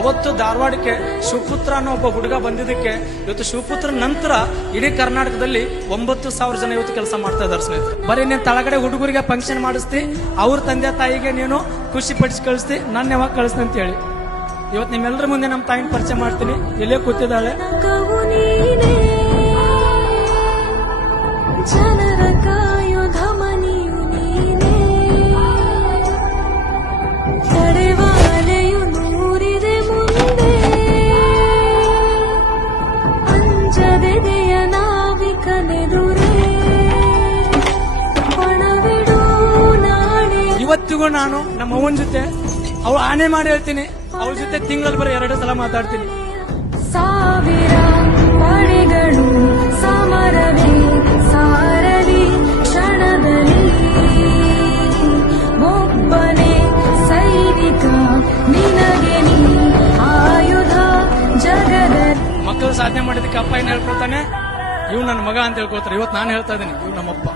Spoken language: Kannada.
ಅವತ್ತು ಧಾರವಾಡಕ್ಕೆ ಶಿವಪುತ್ರ ಅನ್ನೋ ಒಬ್ಬ ಹುಡುಗ ಬಂದಿದ್ದಕ್ಕೆ ಇವತ್ತು ಶಿವಪುತ್ರ ನಂತರ ಇಡೀ ಕರ್ನಾಟಕದಲ್ಲಿ 9,000 ಜನ ಇವತ್ತು ಕೆಲಸ ಮಾಡ್ತಾ ಇದ್ದಾರೆ ಸ್ನೇಹಿತರೆ. ಬರೀ ನೀನು ತಳಗಡೆ ಹುಡುಗರಿಗೆ ಫಂಕ್ಷನ್ ಮಾಡಿಸ್ತಿ, ಅವ್ರ ತಂದೆ ತಾಯಿಗೆ ನೀನು ಖುಷಿ ಪಡಿಸಿ ಕಳಿಸ್ತಿ, ನನ್ನ ಯಾವಾಗ ಕಳಿಸ್ತಿ ಅಂತ ಹೇಳಿ ಇವತ್ತು ನಿಮ್ಮೆಲ್ಲರ ಮುಂದೆ ನಮ್ಮ ತಾಯಿನ ಪರಿಚಯ ಮಾಡ್ತೀನಿ. ಎಲ್ಲೇ ಕೂತಿದ್ದಾಳೆ. ಜನರ ಕಾಯೋ ಧಮನಿಯು ನೀನೇ, ತಡೆವಾಲೆಯು ನೂರಿದೆ ಮುಂದೆ, ಅಂಜದೆದೆಯ ನಾವಿಕನೆದುರೇ ಪಣವಿಡು ನಾಳೆ. ಇವತ್ತಿಗೂ ನಾನು ನಮ್ಮ ಅವ್ವನ ಜೊತೆ ಅವಳು ಆನೆ ಮಾಡಿ ಹೇಳ್ತೀನಿ, ಅವಳ ಜೊತೆ ತಿಂಗಳಲ್ಲಿ ಬರೀ 2 ಸಲ ಮಾತಾಡ್ತೀನಿ. ಸಾವಿರ ಪಡೆಗಳು ಸಮರವೇ ಸಾರಲಿ ಕ್ಷಣದಲ್ಲಿ, ಒಬ್ಬನೇ ಸೈನಿಕ ನಿನಗೆ ನೀ ಆಯುಧ ಜಗದಲ್ಲಿ. ಮಕ್ಕಳು ಸಾಧನೆ ಮಾಡಿದಕ್ಕೆ ಅಪ್ಪ ಏನ್ ಹೇಳ್ಕೊಳ್ತಾನೆ, ಇವ್ ನನ್ನ ಮಗ ಅಂತ ಹೇಳ್ಕೊಳ್ತಾರೆ. ಇವತ್ತು ನಾನು ಹೇಳ್ತಾ ಇದ್ದೀನಿ, ಇವ್ ನಮ್ಮಪ್ಪ.